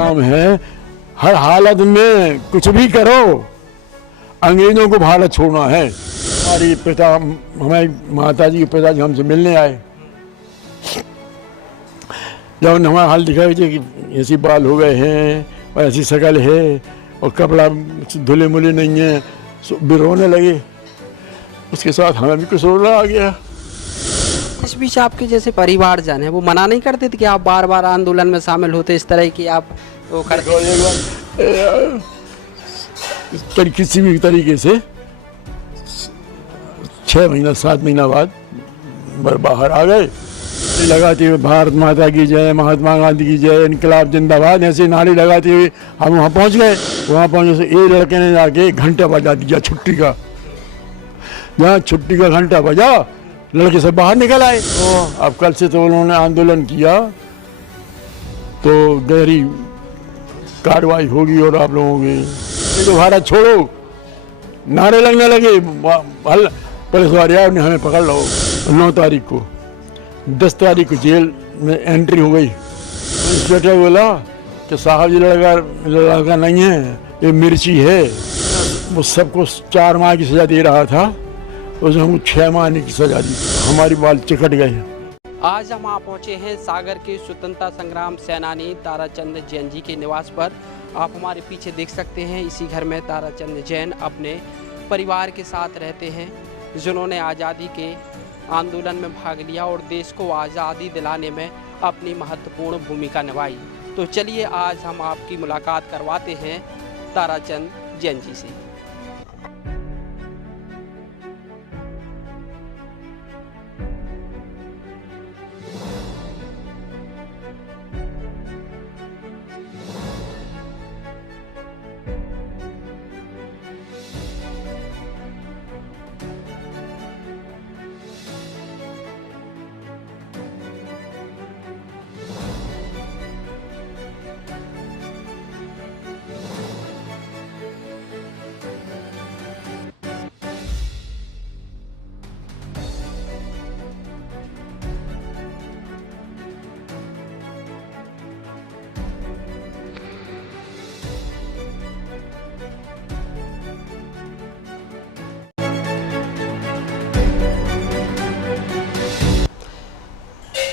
काम है हर हालत में कुछ भी करो, अंग्रेजों को भारत छोड़ना है। हमारी पिता, हमारी माता जी के पिताजी हमसे मिलने आए। जब हमारा हाल दिखाई कि ऐसी बाल हो गए हैं और ऐसी शक्ल है और कपड़ा धुले मुले नहीं है, भी रोने लगे। उसके साथ हमें भी कुछ रोना आ गया। इस बीच आपके जैसे परिवारजन है वो मना नहीं करते थे कि आप बार बार आंदोलन में शामिल होते, इस तरह की आप वो करते? किसी भी तरीके से 6 महीना 7 महीना बाद बाहर आ गए। लगाते हुए भारत माता की जय, महात्मा गांधी की जय, इनकलाब जिंदाबाद ऐसे नारे लगाते हुए हम वहाँ पहुँच गए। वहाँ पहुँचे से एक लड़के ने जाके घंटा बजा दिया छुट्टी का। जहाँ छुट्टी का घंटा बजा, लड़के सब बाहर निकल आए। अब कल से तो उन्होंने आंदोलन किया तो गहरी कार्रवाई होगी और आप लोगों की तो भारत छोड़ो नारे लगने लगे। पुलिस वाले ने हमें पकड़ लो। 9 तारीख को 10 तारीख को जेल में एंट्री हो गई। इंस्पेक्टर बोला कि साहब जी लड़का नहीं है, ये मिर्ची है। वो सबको 4 माह की सजा दे रहा था, उसने हमको 6 माह की सजा दी। हमारी बाल चिकट गए। आज हम आ पहुँचे हैं सागर के स्वतंत्रता संग्राम सेनानी ताराचंद जैन जी के निवास पर। आप हमारे पीछे देख सकते हैं, इसी घर में ताराचंद जैन अपने परिवार के साथ रहते हैं, जिन्होंने आज़ादी के आंदोलन में भाग लिया और देश को आज़ादी दिलाने में अपनी महत्वपूर्ण भूमिका निभाई। तो चलिए आज हम आपकी मुलाकात करवाते हैं ताराचंद जैन जी से।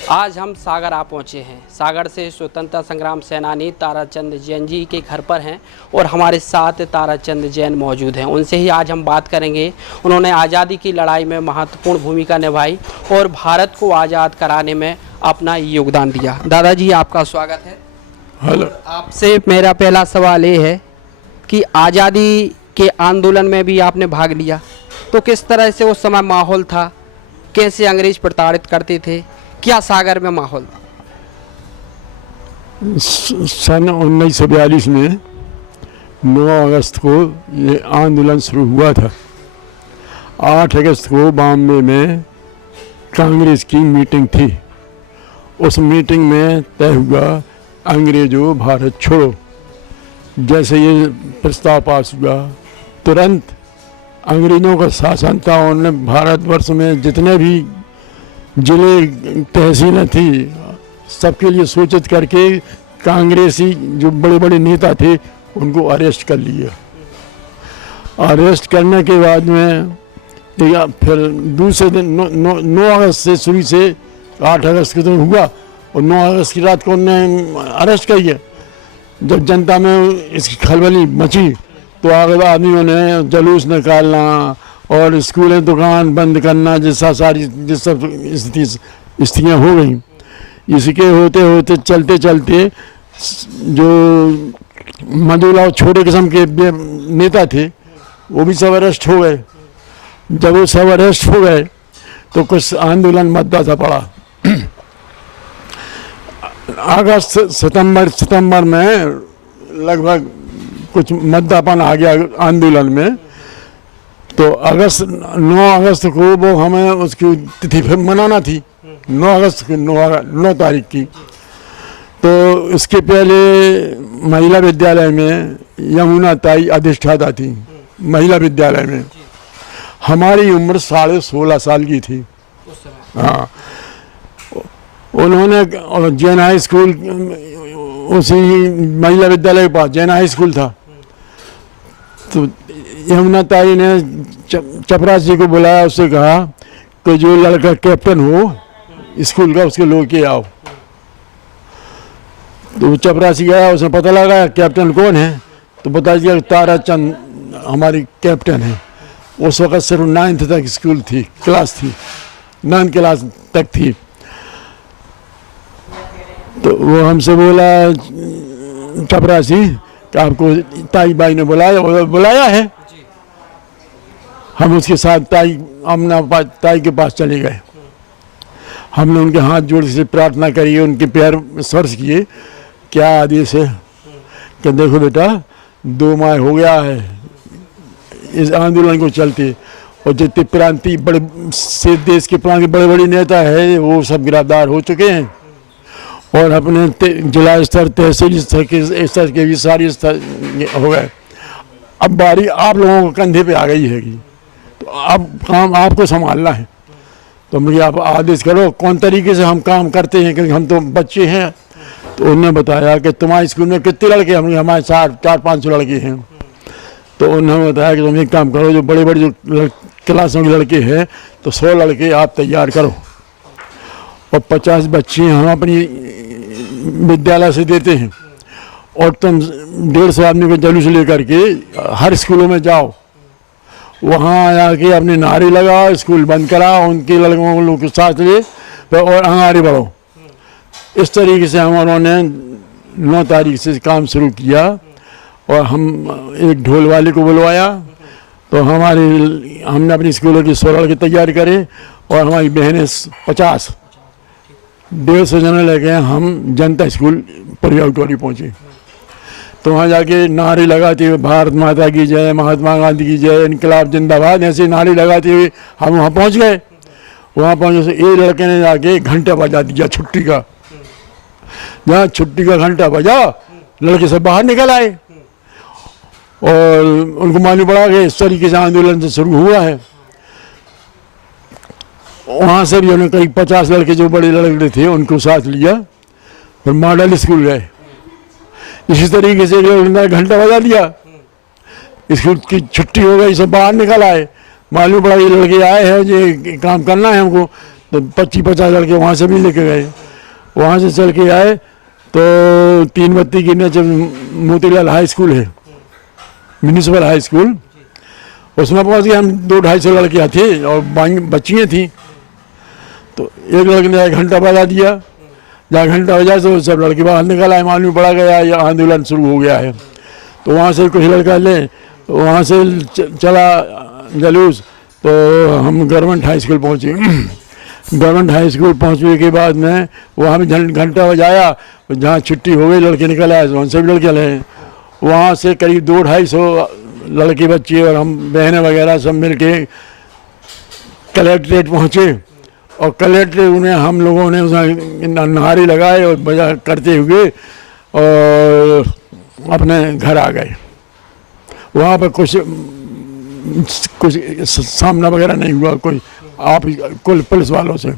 आज हम सागर आ पहुँचे हैं। सागर से स्वतंत्रता संग्राम सेनानी ताराचंद जैन जी के घर पर हैं और हमारे साथ ताराचंद जैन मौजूद हैं। उनसे ही आज हम बात करेंगे। उन्होंने आज़ादी की लड़ाई में महत्वपूर्ण भूमिका निभाई और भारत को आज़ाद कराने में अपना योगदान दिया। दादाजी आपका स्वागत है। हेलो। आपसे मेरा पहला सवाल ये है कि आज़ादी के आंदोलन में भी आपने भाग लिया, तो किस तरह से उस समय माहौल था, कैसे अंग्रेज प्रताड़ित करते थे, क्या सागर में माहौल? सन 1942 में 9 अगस्त को ये आंदोलन शुरू हुआ था। 8 अगस्त को बॉम्बे में कांग्रेस की मीटिंग थी। उस मीटिंग में तय हुआ अंग्रेजों भारत छोड़ो। जैसे ये प्रस्ताव पास हुआ, तुरंत अंग्रेजों का शासन था। उन्होंने भारतवर्ष में जितने भी जिले तहसीलें थी सबके लिए सूचित करके कांग्रेसी जो बड़े बड़े नेता थे उनको अरेस्ट कर लिया। अरेस्ट करने के बाद में फिर दूसरे दिन 9 अगस्त से शुरू से 8 अगस्त के दिन हुआ और 9 अगस्त की रात को उन्होंने अरेस्ट कर लिया। जब जनता में इसकी खलबली मची तो आगे आदमियों ने जुलूस निकालना और स्कूलें दुकान बंद करना जैसा सारी जिस सब स्थितियाँ हो गई। इसके होते होते चलते चलते जो मधुलाल छोटे किस्म के नेता थे वो भी सब अरेस्ट हो गए। जब वो सब अरेस्ट हो गए तो कुछ आंदोलन मद्दा पड़ा। अगस्त सितंबर में लगभग कुछ मद्दापन आ गया आंदोलन में। तो 9 अगस्त को वो हमें उसकी तिथि फिर मनाना थी। 9 अगस्त की 9 तारीख की। तो इसके पहले महिला विद्यालय में यमुना ताई अधिष्ठाता थी। महिला विद्यालय में हमारी उम्र 16.5 साल की थी। हाँ, उन्होंने जैन हाई स्कूल उसी महिला विद्यालय के पास जैन हाई स्कूल था। तो यमुना ताई ने चपरासी को बुलाया, उससे कहा कि जो लड़का कैप्टन हो स्कूल का उसके लोग के आओ। तो चपरासी गया, उसने पता लगाया कैप्टन कौन है, तो बता दिया ताराचंद हमारी कैप्टन है। उस वक़्त सिर्फ 9th तक स्कूल थी, क्लास थी, 9th क्लास तक थी। तो वो हमसे बोला चपरासी कि आपको ताई बाई ने बुलाया है। हम उसके साथ ताई के पास चले गए। हमने उनके हाथ जोड़ से प्रार्थना करी, उनके पैर स्पर्श किए। क्या आदेश है? कि देखो बेटा 2 माह हो गया है इस आंदोलन को चलते, और जितने प्रांतीय बड़े से देश के प्रांत के बड़े बड़े नेता है वो सब गिरफ्तार हो चुके हैं, और अपने जिला स्तर तहसील स्तर के भी सारे स्तर हो गए। अब बारी आप लोगों को कंधे पे आ गई है, तो अब काम आपको संभालना है। तो मुझे आप आदेश करो कौन तरीके से हम काम करते हैं, क्योंकि हम तो बच्चे हैं। तो उन्होंने बताया कि तुम्हारे स्कूल में कितने लड़के हैं? हमारे 400-500 लड़के हैं। तो उन्होंने बताया कि तुम एक काम करो, जो बड़े बड़े जो क्लासों के लड़के हैं तो 100 लड़के आप तैयार करो, और 50 बच्चे हम अपनी विद्यालय से देते हैं, और तुम 150 आदमी को जुलूस लेकर के हर स्कूलों में जाओ, वहाँ आके अपने नारे लगाओ, स्कूल बंद कराओ, उनके लड़कों को साथ ले और आगे बढ़ो। इस तरीके से हमारों ने 9 तारीख से काम शुरू किया, और हम एक ढोल वाले को बुलवाया। तो हमने अपनी स्कूलों की 100 लड़के तैयार करे, और हमारी बहनें 50 150 जने लेके हम जनता स्कूल परिवार पहुँचे। तो वहाँ जाके नारे लगाते हुए भारत माता की जय, महात्मा गांधी की जय, इनकलाब जिंदाबाद, ऐसे नारे लगाते हुए हम वहाँ पहुँच गए। वहाँ पहुँचे से एक लड़के ने जाके घंटा बजा दिया छुट्टी का। जहाँ छुट्टी का घंटा बजा, लड़के सब बाहर निकल आए, और उनको मालूम पड़ा कि इस तरीके से आंदोलन से शुरू हुआ है। वहाँ से भी उन्होंने करीब 50 लड़के जो बड़े लड़के थे उनको साथ लिया, फिर मॉडल स्कूल गए। इसी तरीके से एक घंटा बजा दिया, स्कूल की छुट्टी हो गई, सब बाहर निकल आए। मालूम पड़ा ये लड़के आए हैं, ये काम करना है हमको। तो 25-50 लड़के वहाँ से भी लेके गए। वहाँ से चल के आए तो 3 बत्ती के नीचे मोतीलाल हाई स्कूल है, म्यूनिसिपल हाई स्कूल, उसमें पहुँच गए हम। 200-250 लड़के थे और बच्चियाँ थी। तो एक लड़के ने 1 घंटा बजा दिया। जहाँ घंटा बजा तो सब लड़के बाहर निकल आए। मालूम पड़ा गया ये आंदोलन शुरू हो गया है। तो वहाँ से कुछ लड़का ले, वहाँ से चला जलूस। तो हम गवर्नमेंट हाई स्कूल पहुँचे। गवर्नमेंट हाई स्कूल पहुँचने के बाद में वहाँ भी घंटा बजाया। जहाँ छुट्टी हो गई लड़के निकल आए, वहाँ से भी लड़के आए। वहाँ से करीब 200-250 लड़के बच्चे और हम बहनें वगैरह सब मिल के कलेक्ट्रेट पहुँचे, और कलेक्ट्रेट में हम लोगों ने उसमें नारे लगाए और बजा करते हुए और अपने घर आ गए। वहाँ पर कुछ सामना वगैरह नहीं हुआ कोई कुल पुलिस वालों से।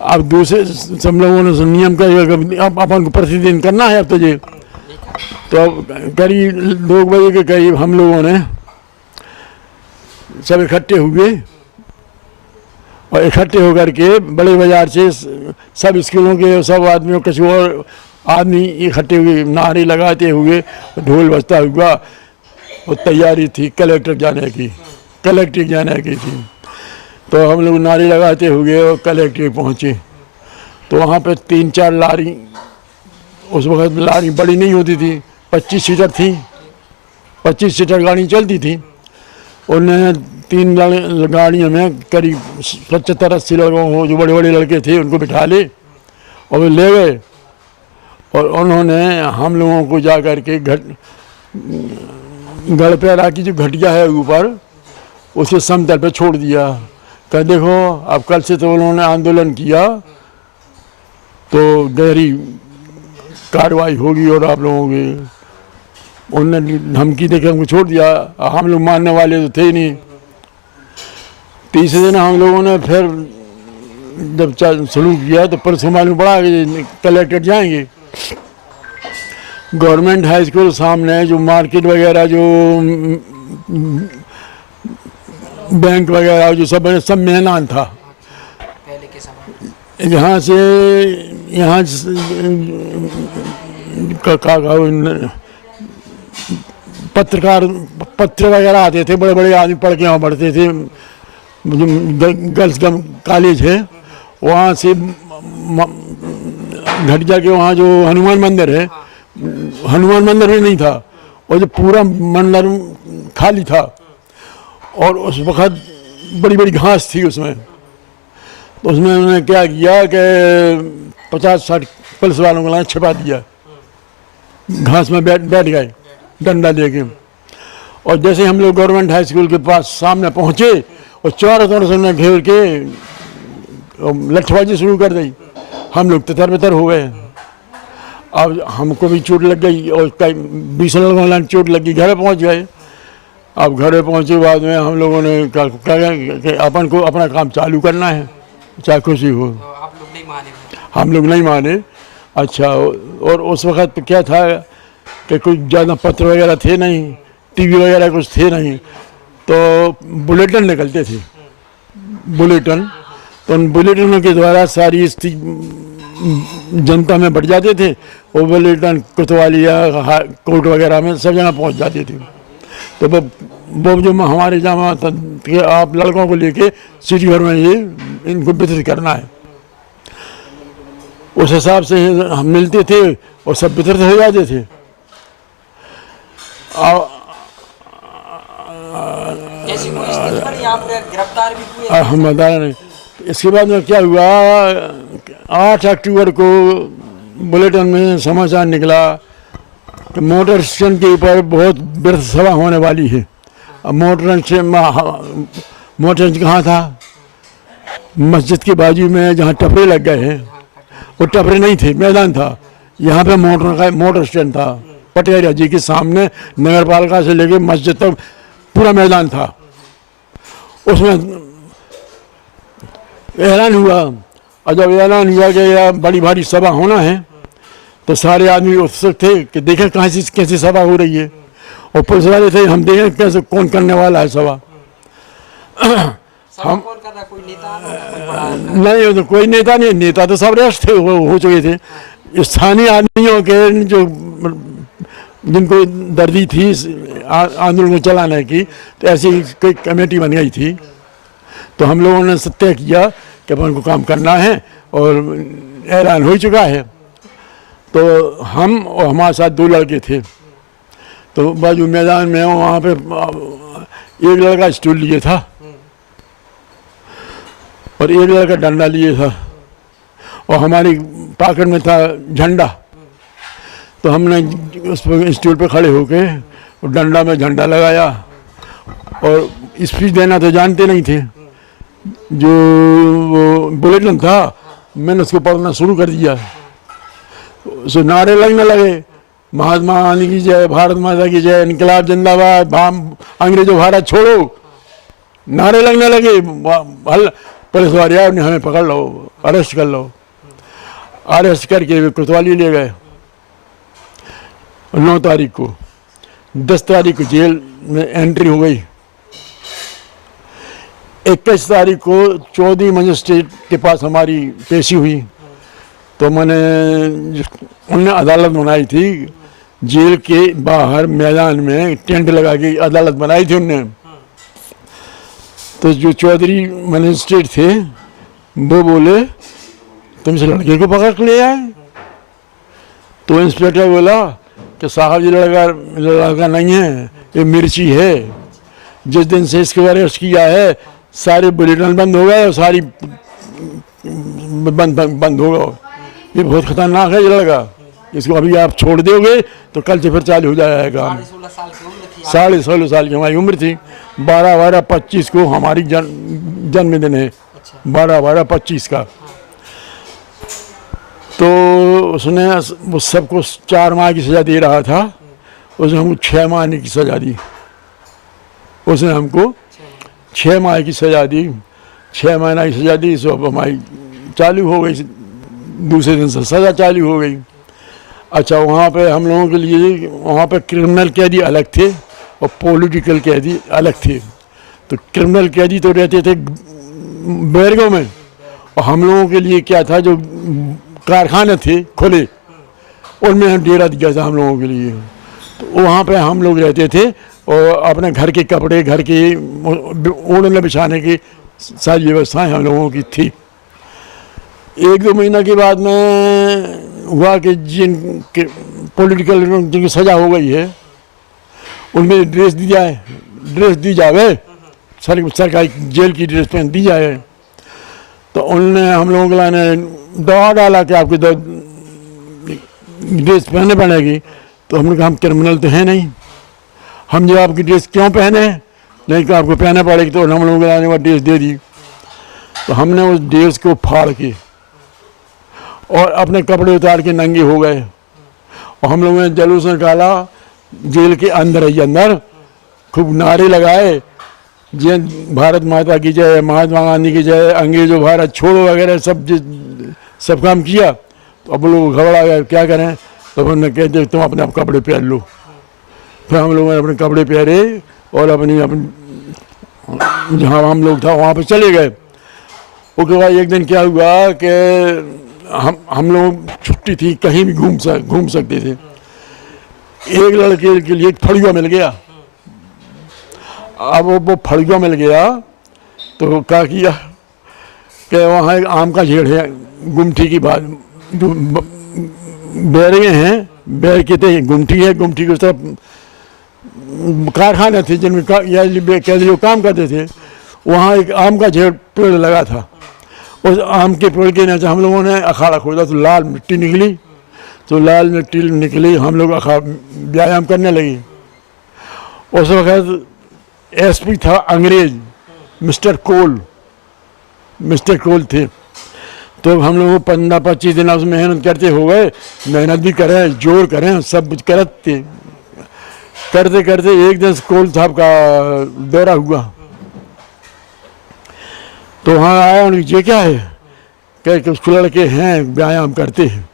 अब दूसरे सब लोगों ने नियम कर अब अपन को प्रतिदिन करना है। अब तो ये तो अब करीब 2 बजे के करीब हम लोगों ने सब इकट्ठे हुए, और इकट्ठे होकर के बड़े बाजार से सब स्कूलों के सब आदमियों कुछ और आदमी इकट्ठे हुए, नारे लगाते हुए, ढोल बजता हुआ, और तैयारी थी कलेक्ट्रेट जाने की थी। तो हम लोग नारे लगाते हुए और कलेक्ट्रेट पहुँचे। तो वहाँ पे 3-4 लारी, उस वक्त लारी बड़ी नहीं होती थी, 25 सीटर थी, 25 सीटर गाड़ी चलती थी। उन्होंने 3 गाड़ियों में करीब 75-80 लोगों को, जो बड़े बड़े लड़के थे उनको बिठा ले, और वे ले गए। और उन्होंने हम लोगों को जा कर के गढ़पेरा की जो घटिया है ऊपर, उसके समतल पे छोड़ दिया। कह देखो अब कल से तो उन्होंने आंदोलन किया तो गहरी कार्रवाई होगी, और आप लोगों की उन्होंने धमकी देकर हमको छोड़ दिया। हम लोग मानने वाले तो थे ही नहीं। तीसरे दिन हम लोगों ने फिर जब शुरू किया तो पुलिस को मालूम पड़ा कि कलेक्ट्रेट जाएंगे। गवर्नमेंट हाई स्कूल सामने जो मार्केट वगैरह जो बैंक वगैरह जो सब मैदान था। पहले के समय यहाँ से यहाँ पत्रकार पत्र वगैरह आते थे, बड़े बड़े आदमी पढ़ के वहाँ पढ़ते थे। गर्ल्स कॉलेज है, वहाँ से घटिया के वहाँ जो हनुमान मंदिर है, हनुमान मंदिर में नहीं था, और जो पूरा मंदिर खाली था और उस वक्त बड़ी बड़ी घास थी उसमें। तो उसमें उन्होंने क्या किया कि 50-60 पुलिस वालों को लाए छिपा दिया, घास में बैठ गए डंडा लेके। और जैसे हम लोग गवर्नमेंट हाई स्कूल के पास सामने पहुँचे और चारों तरफ से उन्हें घेर के लठबाजी शुरू कर दी। हम लोग तितर बितर हो गए। अब हमको भी चोट लग गई और कई 20 लोगों को चोट लगी, घर पहुंच गए। अब घर पहुंचे बाद में हम लोगों ने कहा कि अपन को अपना काम चालू करना है, चाहे खुशी हो। तो आप लोग नहीं माने? हम लोग नहीं माने। अच्छा, और उस वक्त क्या था कि कोई ज़्यादा पत्र वगैरह थे नहीं, टीवी वगैरह कुछ थे नहीं, तो बुलेटिन निकलते थे, बुलेटिन। तो उन बुलेटिनों के द्वारा सारी जनता में बढ़ जाते थे। वो बुलेटिन कोतवाली या कोर्ट वगैरह में सब जगह पहुंच जाते थे। तो वो जो हमारे जमा था कि आप लड़कों को लेके सिटी भर में ये इनको वितरित करना है, उस हिसाब से हम मिलते थे और सब वितरित हो जाते थे। ऐसी कोई स्थिति बनी आप गिरफ्तार भी हुए? हम बता रहे हैं। इसके बाद में क्या हुआ, 8 अक्टूबर को बुलेटिन में समाचार निकला कि मोटर स्टैंड के ऊपर बहुत व्यर्थ सभा होने वाली है। अब मोटर स्टैंड कहाँ था? मस्जिद के बाजू में जहाँ टपरे लग गए हैं, वो टपरे नहीं थे, मैदान था। यहाँ पे मोटर स्टैंड था, पटेरिया जी के सामने नगर पालिका से लेके मस्जिद तक पूरा मैदान था। उसमें ऐलान हुआ, और जब ऐलान हुआ कि यह बड़ी भारी सभा होना है, तो सारे आदमी उत्सुक थे कि देखें कहाँ से कैसी सभा हो रही है। और पुलिस वाले थे, हम देखें कैसे कौन करने वाला है सभा। हम कौन कर रहा? कोई नेता नहीं, तो कोई नेता नहीं, नेता तो सब रेस्ट थे, हो चुके थे। स्थानीय आदमियों के जो जिनको दर्दी थी आंदोलन को चलाने की, तो ऐसी कोई कमेटी बन गई थी। तो हम लोगों ने तय किया कि अपन को काम करना है और ऐलान हो चुका है। तो हम और हमारे साथ 2 लड़के थे। तो बाजू मैदान में वहाँ पे एक लड़का स्टूल लिए था और एक लड़का डंडा लिए था, और हमारी पॉकेट में था झंडा। तो हमने उस पर स्टूल पे खड़े होके डंडा में झंडा लगाया, और स्पीच देना तो जानते नहीं थे। जो वो बुलेटिन था, मैंने उसको पढ़ना शुरू कर दिया। सो नारे लगने लगे, महात्मा गांधी की जय, भारत माता की जय, इनकलाब जिंदाबाद, अंग्रेजों भारत छोड़ो, नारे लगने लगे। पुलिस वाले आए, हमें पकड़ लो, अरेस्ट कर लो। अरेस्ट करके वे कोतवाली ले गए। 9 तारीख को, 10 तारीख को जेल में एंट्री हो गई। 21 तारीख को 14 मजिस्ट्रेट के पास हमारी पेशी हुई। तो उनने अदालत बनाई थी जेल के बाहर मैदान में, टेंट लगा के अदालत बनाई थी उनने। तो जो चौधरी मजिस्ट्रेट थे वो बोले तुम इस लड़के को पकड़ के ले आए। तो इंस्पेक्टर बोला कि साहब ये लड़का नहीं है, ये मिर्ची है। जिस दिन से इसके अरेस्ट किया है सारे बुलेटिन बंद हो गए और सारी बंद हो गए। ये बहुत खतरनाक है ये लड़का, इसको अभी आप छोड़ दोगे तो कल से फिर चालू हो जाएगा। 16.5 साल की हमारी उम्र थी। 12/12/25 को हमारी जन्मदिन है। 12/12/25 का। तो उसने वो सबको 4 माह की सज़ा दे रहा था, उसने हमको 6 माह की सज़ा दी। उसने हमको 6 माह की सज़ा दी। 6 महीना की सज़ा दी। सो अब हमारी चालू हो गई, दूसरे दिन से सज़ा चालू हो गई। अच्छा, वहाँ पे हम लोगों के लिए वहाँ पे क्रिमिनल कैदी अलग थे और पॉलिटिकल कैदी अलग थे। तो क्रिमिनल कैदी तो रहते थे बैरगों में, और हम लोगों के लिए क्या था, जो कारखाने थे खुले, उनमें हम डेरा दिया था हम लोगों के लिए। तो वहाँ पे हम लोग रहते थे और अपने घर के कपड़े, घर के ओढ़ने बिछाने की सारी व्यवस्थाएं हम लोगों की थी। 1-2 महीना के बाद में हुआ कि जिन पॉलिटिकल जिनकी सज़ा हो गई है उनमें ड्रेस दी जाए, सरकारी जेल की ड्रेस पहन दी जाए। तो उनने हम लोगों के लाने दवा डाला कि आपकी ड्रेस पहनने पड़ेगी। तो हमने कहा हम क्रिमिनल तो हैं नहीं, हम जो आपकी ड्रेस क्यों पहने, नहीं कि आपको पहनना पड़ेगी। तो हम लोगों के लाने में ड्रेस दे दी। तो हमने उस ड्रेस को फाड़ के और अपने कपड़े उतार के नंगे हो गए, और हम लोगों ने जुलूस निकाला जेल के अंदर ही अंदर, खूब नारे लगाए, जय भारत माता की जय, महात्मा गांधी की जय, अंग्रेजों भारत छोड़ो वगैरह सब काम किया। तो अब लोग घबरा गए, क्या करें। तो हमने कहते तुम अपने आप कपड़े पहन लो। फिर हम लोगों ने अपने कपड़े पहने और अपनी जहाँ हम लोग था वहाँ पे चले गए। उसके बाद एक दिन क्या हुआ कि हम लोग छुट्टी थी, कहीं भी घूम सकते थे। एक लड़के के लिए फड़ुआ मिल गया। अब वो फड़ुआ मिल गया तो क्या किया कि वहाँ एक आम का झेड़ है, गुमठी की बात, जो बैरगे हैं, बैर के थे, गुमठी है, गुमठी की उस तरफ कारखाने थे जिनमें कैदी लोग काम करते थे। वहाँ एक आम का पेड़ लगा था। उस आम के पेड़ के नीचे हम लोगों ने अखाड़ा खोदा तो लाल मिट्टी निकली। तो लाल मिट्टी निकली, हम लोग व्यायाम करने लगे। उस वक्त एसपी था अंग्रेज, मिस्टर कोल थे। तो हम लोग 15-25 दिन उसमें मेहनत करते हो गए, मेहनत भी करें, जोर करें, सब कुछ करते एक दिन कोल साहब का दौरा हुआ। तो वहाँ आया, उनकी ये क्या है, कह के उसको लड़के हैं व्यायाम करते हैं।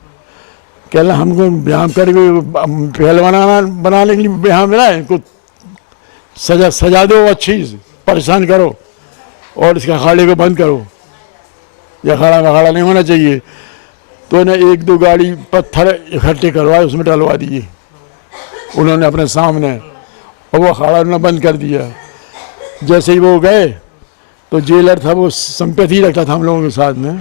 कहला हमको व्यायाम करके पहलवान बनाने के लिए व्यायाम मिला है, इनको सजा दो अच्छी से, परेशान करो और इसके अखाड़े को बंद करो, यह अखाड़ा नहीं होना चाहिए। तो उन्हें 1-2 गाड़ी पत्थर इकट्ठे करवाए, उसमें डलवा दिए उन्होंने अपने सामने, और वो अखाड़ा उन्होंने बंद कर दिया। जैसे ही वो गए तो जेलर था, वो संपत्ति रखता था हम लोगों के साथ में,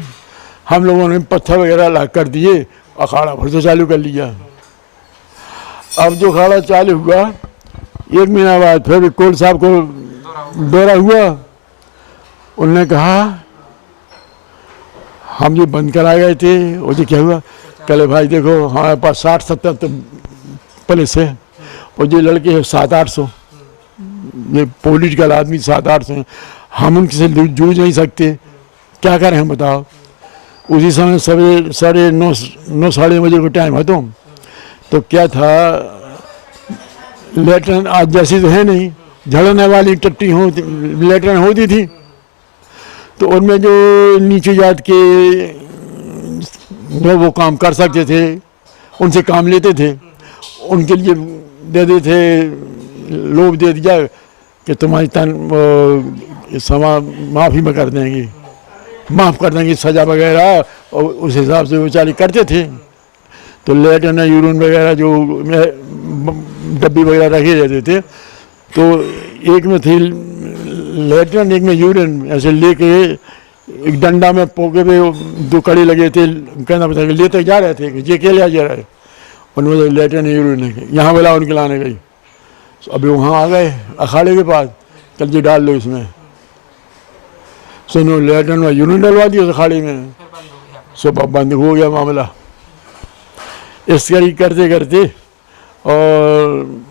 हम लोगों ने पत्थर वगैरह ला कर दिए, अखाड़ा फिर से चालू कर लिया। अब जो अखाड़ा चालू हुआ, 1 महीना बाद फिर कोल साहब को दौरा हुआ। उन्होंने कहा हम जो बंद करा गए थे, वो जो क्या हुआ, कहले भाई देखो हमारे पास 60-70 तो पुलिस है, और जो लड़के हैं 700-800, ये पॉलिटिकल आदमी 700-800 हैं, हम उनसे जूझ नहीं सकते, क्या करें हम बताओ। उसी समय 9-9:30 बजे को टाइम है। तो क्या था, लेटरिन आज जैसी तो है नहीं, झड़ने वाली टट्टी लेटरिन होती थी। तो उनमें जो नीचे जात के वो काम कर सकते थे, उनसे काम लेते थे, उनके लिए दे देते थे, लोभ दे दिया कि तुम्हारी माफ़ी में कर देंगे, माफ़ कर देंगे सज़ा वगैरह, और उस हिसाब से वो चाली करते थे। तो लेटरिन यूरिन वगैरह जो डब्बी वगैरह रखे रहते थे, तो एक में थी लेटरिन, एक में यूरिन, ऐसे लेके एक डंडा में पोके पे 2 कड़ी लगे थे, कहना पता लेते जा रहे थे कि ये क्या ले जा रहे, उनमें लेटरिन यूरिन यहाँ बोला उनके लाने गई। अभी वहाँ आ गए अखाड़े के पास, कल जी डाल लो इसमें, सुनो लेटरिन में यूरिन डलवा दिया उस अखाड़े में, सब बंद हो गया मामला। इस तरीके करते करते और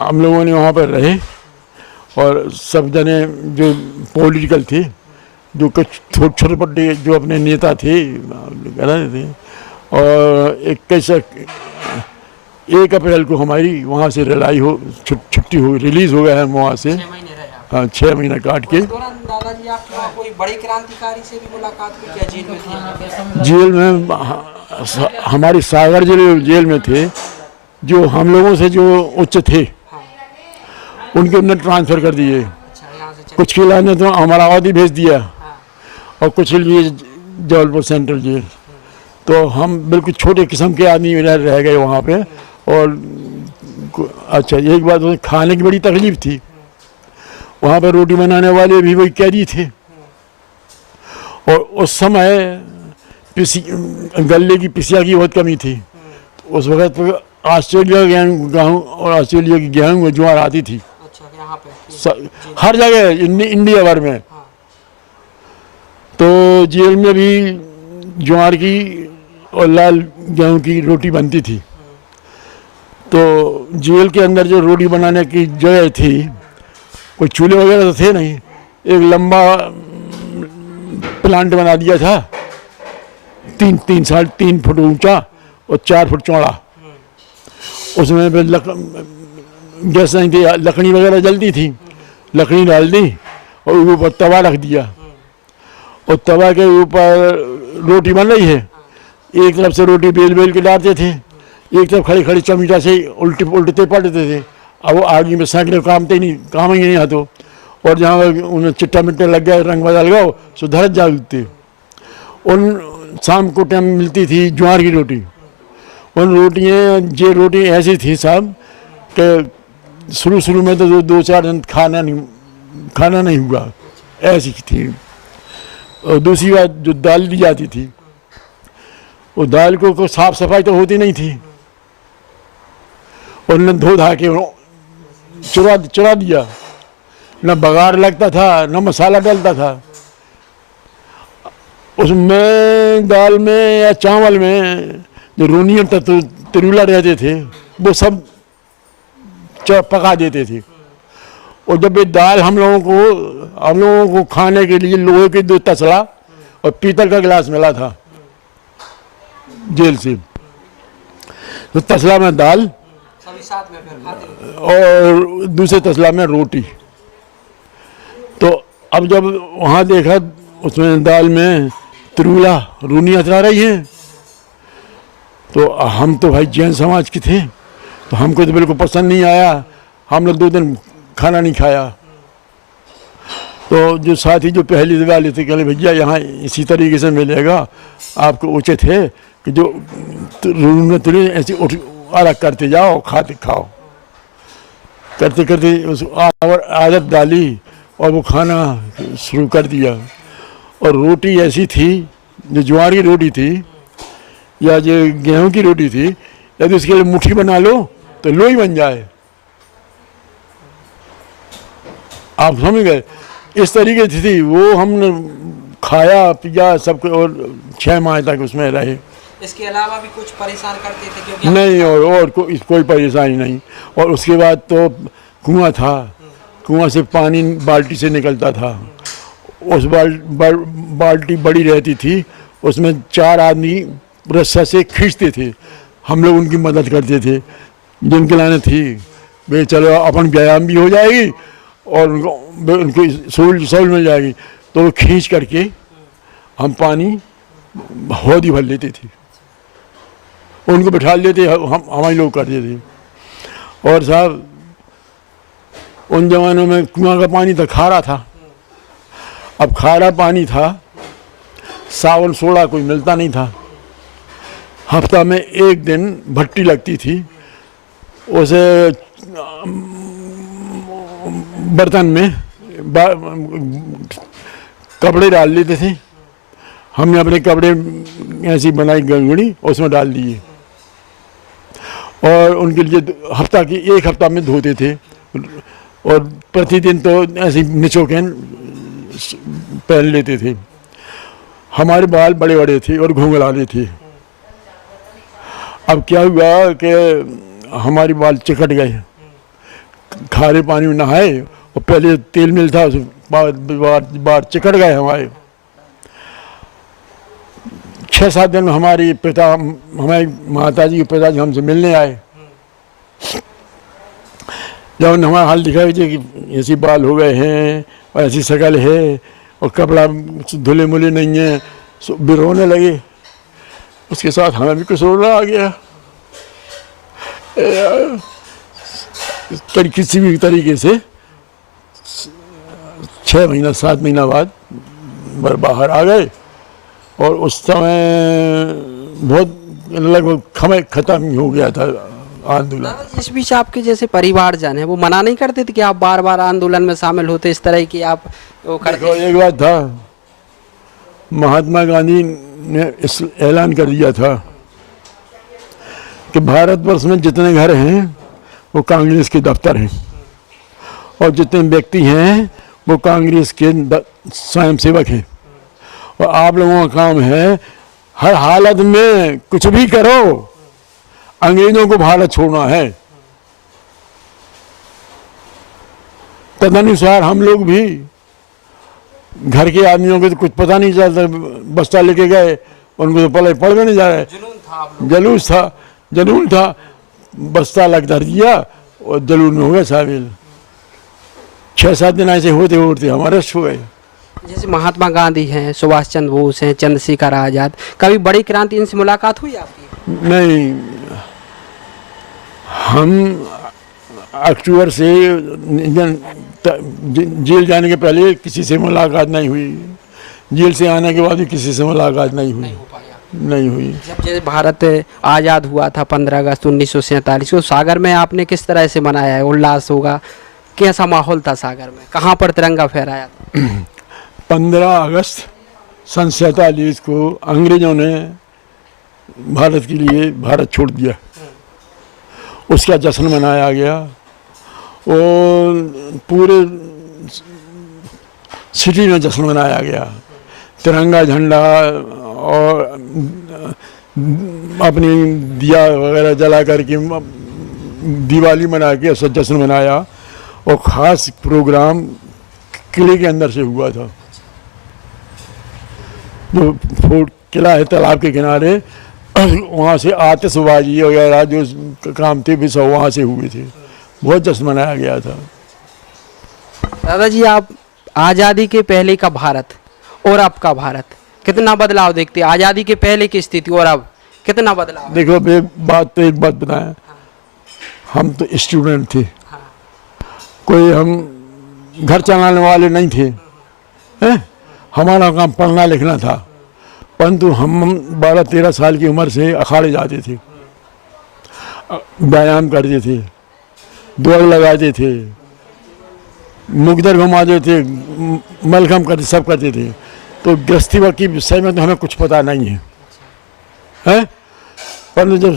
हम लोगों ने वहाँ पर रहे, और सब जने जो पॉलिटिकल थे, जो कुछ छोटे बड़े जो अपने नेता थे रहे थे। और 1 अप्रैल को हमारी वहाँ से रिलाई हो छुट्टी हो रिलीज़ हो गया है वहाँ से। हाँ 6 महीना काट के। उस दौरान दादाजी आपके वहाँ कोई बड़े क्रांतिकारी से भी मुलाकात हुई क्या जेल में थे? जेल में हमारी सागर जेल में थे, जो हम लोगों से जो उच्च थे उनके उन्होंने ट्रांसफ़र कर दिए। कुछ खिला ने तो अमरावती भेज दिया और कुछ लिए जबलपुर सेंट्रल जेल। तो हम बिल्कुल छोटे किस्म के आदमी रह गए वहाँ पे। और अच्छा एक बात, खाने की बड़ी तकलीफ थी वहाँ पर। रोटी बनाने वाले भी वही कैदी थे। और उस समय गले की पिसिया की बहुत कमी थी। उस वक्त ऑस्ट्रेलिया गेहूँ और ऑस्ट्रेलिया की गेहूँ ज्वार आती थी। अच्छा, यहाँ पे हर जगह इंडिया भर में। तो जेल में भी ज्वार की और लाल गेहूँ की रोटी बनती थी। तो जेल के अंदर जो रोटी बनाने की जगह थी, कोई चूल्हे वगैरह तो थे नहीं। एक लंबा प्लांट बना दिया था, 3 फुट ऊंचा और 4 फुट चौड़ा। उसमें फिर गैस नहीं थी, लकड़ी वगैरह जलती थी। लकड़ी डाल दी और ऊपर तवा रख दिया और तवा के ऊपर रोटी बन रही है। एक तरफ से रोटी बेल के डालते थे, एक तरफ खड़ी चमचा से उल्टते पलटते थे। अब वो आगे में सैकड़े काम ही नहीं आते। और जहाँ उन्हें चिट्टा मिट्टा लग गया, रंग बदल गया, सो धरत जागते। उन शाम को टाइम मिलती थी ज्वार की रोटी। उन रोटी ऐसी थी साहब कि शुरू में तो 2-4 दिन खाना नहीं हुआ, ऐसी थी। और दूसरी बात, जो दाल दी जाती थी, वो दाल को साफ सफाई तो होती नहीं थी। और उन्होंने धो धा के चुरा दिया। न बघार लगता था, न मसाला डलता था उसमें। दाल में या चावल में जो रोनियन तरुला रहते थे, वो सब पका देते थे। और जब ये दाल हम लोगों को खाने के लिए लोहे के 2 तसला और पीतल का गिलास मिला था जेल से। तो तसला में दाल सभी साथ में फिर खाते और दूसरे तसला में रोटी। तो अब जब वहाँ देखा उसमें दाल में तरुला रूनी अतरा रही है, तो हम तो भाई जैन समाज के थे, तो हमको तो बिल्कुल पसंद नहीं आया। हम लोग 2 दिन खाना नहीं खाया। तो जो साथी जो पहले वाले थे, कहले भैया यहाँ इसी तरीके से मिलेगा, आपको उचित है कि जो रूनी ऐसे अलग करते जाओ, खाओ। करते उस आदत डाली और वो खाना शुरू कर दिया। और रोटी ऐसी थी, जो ज्वार की रोटी थी या जो गेहूं की रोटी थी, यदि उसके लिए मुट्ठी बना लो तो लोई बन जाए। आप समझ गए, इस तरीके से थी वो। हमने खाया पिया सबको और 6 माह तक उसमें रहे। इसके अलावा भी कुछ परेशान करते थे क्योंकि नहीं, और कोई परेशानी नहीं। और उसके बाद तो कुआं था, कुआं से पानी बाल्टी से निकलता था। उस बाल्टी बड़ी रहती थी, उसमें 4 आदमी रस्सा से खींचते थे। हम लोग उनकी मदद करते थे। जिनके लाने थी वे चलो अपन व्यायाम भी हो जाएगी और उनकी सहूल मिल जाएगी। तो वो खींच करके हम पानी हौदी भर लेते थे, उनको बिठा लेते, हमारे लोग करते थे। और साहब उन जमानों में कुआं का पानी तो खारा था। अब खारा पानी था, सावन सोडा कोई मिलता नहीं था। हफ्ता में 1 दिन भट्टी लगती थी, उसे बर्तन में कपड़े डाल लेते थे। हमने अपने कपड़े ऐसी बनाई गंगुड़ी, उसमें डाल दिए और उनके लिए 1 हफ्ता में धोते थे। और प्रतिदिन तो ऐसी निचोकेन पहन लेते थे। हमारे बाल बड़े बड़े थे और घुंघराले थे। अब क्या हुआ कि हमारे बाल चिकट गए, खारे पानी में नहाए और पहले तेल मिल था, बार चिकट गए हमारे। 6-7 दिन हमारे माताजी के पिताजी हमसे मिलने आए। जब हमारा हाल दिखाई कि ऐसी बाल हो गए हैं और ऐसी शक्ल है और कपड़ा धुले मुले नहीं है, भी रोने लगे। उसके साथ हमें भी कुछ रोना आ गया। किसी भी तरीके से 6 महीना 7 महीना बाद बाहर आ गए और उस समय बहुत लगभग खत्म हो गया था आंदोलन। इस बीच आपके जैसे परिवारजन है वो मना नहीं करते थे कि आप बार बार आंदोलन में शामिल होते, इस तरह की आप वो करते? एक बात था, महात्मा गांधी ने इस ऐलान कर दिया था कि भारतवर्ष में जितने घर हैं वो कांग्रेस के दफ्तर हैं और जितने व्यक्ति हैं वो कांग्रेस के स्वयंसेवक हैं, और आप लोगों का काम है हर हालत में कुछ भी करो, अंग्रेजों को भारत छोड़ना है। तदनुसार हम लोग भी, घर के आदमियों को तो कुछ पता नहीं चलता, बस्ता लेके गए, उनको तो पढ़ में नहीं जा रहे, जुनून था, बस्ता लग धर दिया और जलून में हो गए शामिल। 6-7 दिन ऐसे होते होते हमारे अरेस्ट हो गए। जैसे महात्मा गांधी हैं, सुभाष चंद्र बोस हैं, चंद्रशेखर आजाद, कभी बड़ी क्रांति इनसे मुलाकात हुई आपकी? नहीं, हम अक्टूबर से जेल जाने के पहले किसी से मुलाकात नहीं हुई, जेल से आने के बाद भी किसी से मुलाकात नहीं हुई, नहीं हुई। जब जैसे भारत आज़ाद हुआ था 15 अगस्त 1947 को, सागर में आपने किस तरह से मनाया है? उल्लास होगा, कैसा माहौल था सागर में, कहाँ पर तिरंगा फहराया था? 15 अगस्त सन 47 को अंग्रेजों ने भारत के लिए भारत छोड़ दिया, उसका जश्न मनाया गया और पूरे सिटी में जश्न मनाया गया। तिरंगा झंडा और अपनी दिया वगैरह जला करके दिवाली मना के सब जश्न मनाया, और ख़ास प्रोग्राम किले के अंदर से हुआ था। जो फोर्ट किला है तालाब के किनारे, वहाँ से आतिशबाजी वगैरह जो काम थे भी सब वहाँ से हुए थे, बहुत जश्न मनाया गया था। दादाजी, आप आज़ादी के पहले का भारत और अब का भारत कितना बदलाव देखते हैं? आज़ादी के पहले की स्थिति और अब कितना बदलाव? देखो, एक बात बताएं, हम तो स्टूडेंट थे, कोई हम घर चलाने वाले नहीं थे, हैं? हमारा काम पढ़ना लिखना था, परंतु हम 12-13 साल की उम्र से अखाड़े जाते थे, व्यायाम करते थे, दौड़ लगाते थे, मुकदर घुमाते थे, मलखम करते, सब करते थे। तो गृहस्थी के विषय में तो हमें कुछ पता नहीं है, हैं? परंतु जब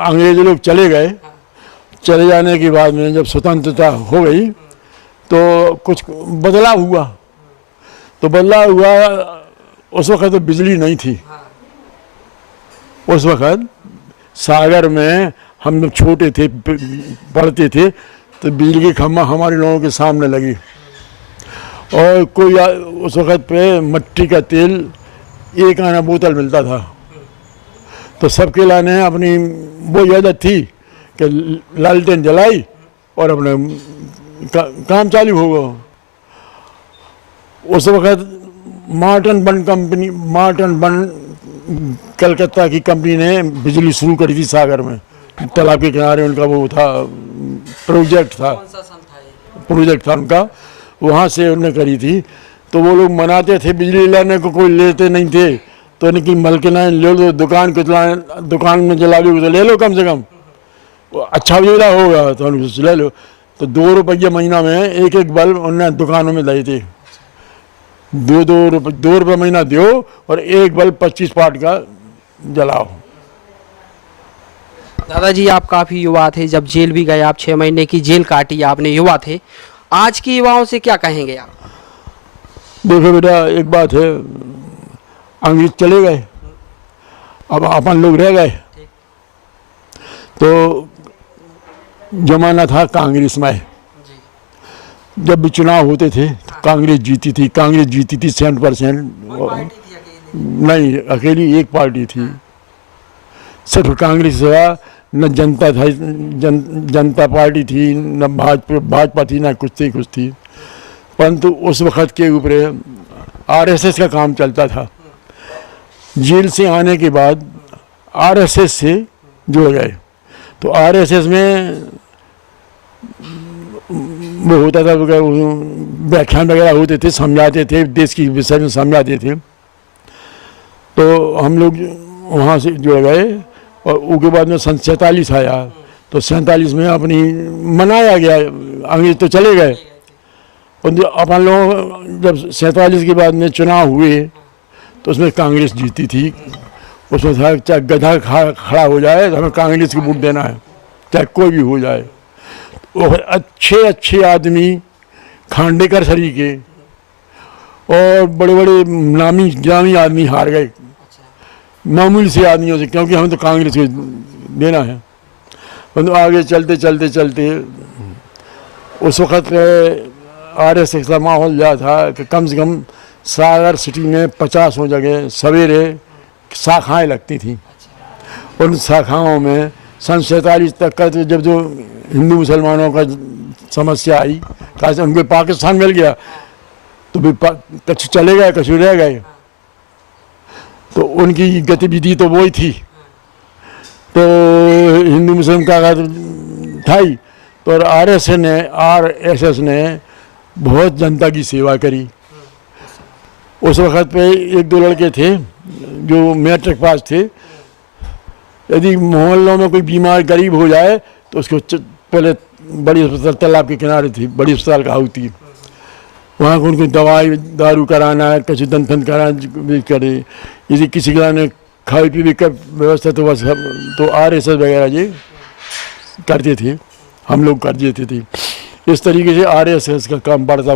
अंग्रेज लोग चले गए, चले जाने के बाद में जब स्वतंत्रता हो गई तो कुछ बदलाव हुआ। तो बदलाव हुआ, उस वक्त तो बिजली नहीं थी, उस वक्त सागर में हम लोग छोटे थे, पढ़ते थे, तो बिजली की खम्भा हमारे लोगों के सामने लगी, और कोई उस वक्त पे मिट्टी का तेल 1 आना बोतल मिलता था। तो सबके लाने अपनी वो आदत थी कि लालटेन जलाई और अपने काम चालू हो गया। उस वक्त मार्टन बन कलकत्ता की कंपनी ने बिजली शुरू करी थी सागर में, तालाब के किनारे उनका वो था, प्रोजेक्ट था उनका, वहाँ से उन्होंने करी थी। तो वो लोग मनाते थे बिजली लाने को, कोई लेते नहीं थे, तो उनकी मलकिना ले लो, दुकान में जला लो तो ले लो, कम से कम अच्छा उजला होगा तो ले लो। तो 2 रुपये महीना में एक बल्ब उन्होंने दुकानों में दिए थे, 2 रुपये महीना दो और एक बल्ब 25 पाट का जलाओ। दादाजी, आप काफ़ी युवा थे, जब जेल भी गए, आप 6 महीने की जेल काटी आपने, युवा थे, आज के युवाओं से क्या कहेंगे आप? देखो बेटा, एक बात है, अंग्रेज चले गए, अब अपन लोग रह गए। तो जमाना था कांग्रेस में, जब भी चुनाव होते थे कांग्रेस जीती थी 7%। नहीं, अकेली एक पार्टी थी, सिर्फ कांग्रेस हुआ न जनता था, जनता पार्टी थी, न भाजपा थी, न कुछ थी। परंतु उस वक़्त के ऊपर आरएसएस का काम चलता था। जेल से आने के बाद आरएसएस से जुड़ गए। तो आरएसएस में वो होता था, व्याख्यान वगैरह होते थे, समझाते थे, देश के विषय में समझाते थे। तो हम लोग वहाँ से जुड़ गए और उसके बाद में सन 47 आया। तो 47 में अपनी मनाया गया, अंग्रेज तो चले गए। और अपन लोग जब 47 के बाद में चुनाव हुए तो उसमें कांग्रेस जीती थी। उसमें था चाहे गधा खड़ा हो जाए तो हमें कांग्रेस को वोट देना है, चाहे कोई भी हो जाए। वो अच्छे अच्छे आदमी, खांडेकर सरीके और बड़े बड़े नामी गिरामी आदमी हार गए मामूली से आदमियों से, क्योंकि हमें तो कांग्रेस को देना है। परंतु आगे चलते चलते चलते उस वक़्त आरएसएस का माहौल यह था कि कम से कम सागर सिटी में 50 जगह सवेरे शाखाएँ लगती थीं। उन शाखाओं में सन 47 तक का तो जब जो हिंदू मुसलमानों का समस्या आई, कैसे उनको पाकिस्तान मिल गया तो भी कुछ चले गए, कुछ रह गए। तो उनकी गतिविधि तो वही थी। तो हिंदू मुस्लिम का था ही। तो आरएसएस ने बहुत जनता की सेवा करी। उस वक़्त पे एक दो लड़के थे जो मैट्रिक पास थे। यदि मोहल्लों में कोई बीमार गरीब हो जाए तो उसको पहले बड़ी अस्पताल, तालाब के किनारे थी बड़ी अस्पताल कहा होती है, वहाँ को उनको दवाई दारू कराना, कुछ दंतन कराना करे। यदि किसी का ने खाए पीने का व्यवस्था तो बस तो आरएसएस वगैरह ये करते थे, हम लोग कर देते थे। इस तरीके से आरएसएस का काम बढ़ता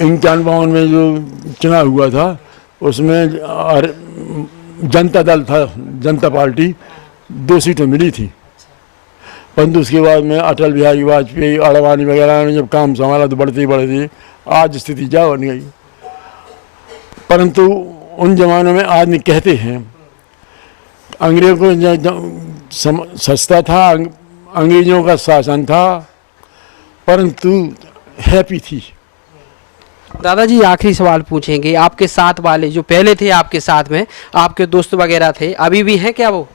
91 में जो चुनाव हुआ था उसमें जनता दल था, जनता पार्टी 2 सीटें मिली थी। परंतु उसके बाद में अटल बिहारी वाजपेयी, आडवाणी वगैरह ने जब काम संभाला तो बढ़ते ही बढ़ते आज स्थिति जा बन गई। परंतु उन जमानों में आदमी कहते हैं अंग्रेजों को सस्ता था, अंग्रेजों का शासन था, परंतु हैप्पी थी। दादाजी आखिरी सवाल पूछेंगे, आपके साथ वाले जो पहले थे आपके साथ में, आपके दोस्त वगैरह थे, अभी भी हैं क्या वो?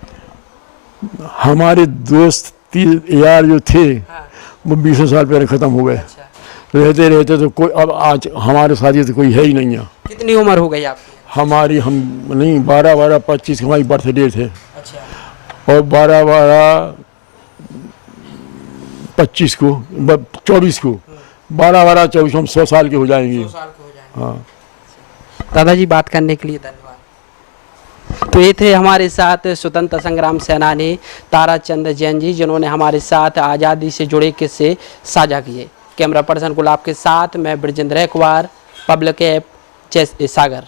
हमारे दोस्त यार जो थे वो 20 साल पहले ख़त्म हो गए। रहते रहते तो कोई अब आज हमारे साथी तो कोई है ही नहीं है। कितनी उम्र हो गई आपकी? हमारी हम नहीं 12-25 हमारी बर्थडे थे। अच्छा। और 12-25 को 24 को 12-24 हम 100 साल के हो जाएंगे। हाँ दादाजी बात करने के लिए धन्यवाद। तो ये थे हमारे साथ स्वतंत्रता संग्राम सेनानी ताराचंद जैन जी, जिन्होंने हमारे साथ आज़ादी से जुड़े किस्से साझा किए। कैमरा पर्सन गुलाब के साथ मैं ब्रजेंद्र कुमार, पब्लिक ऐप जय सागर।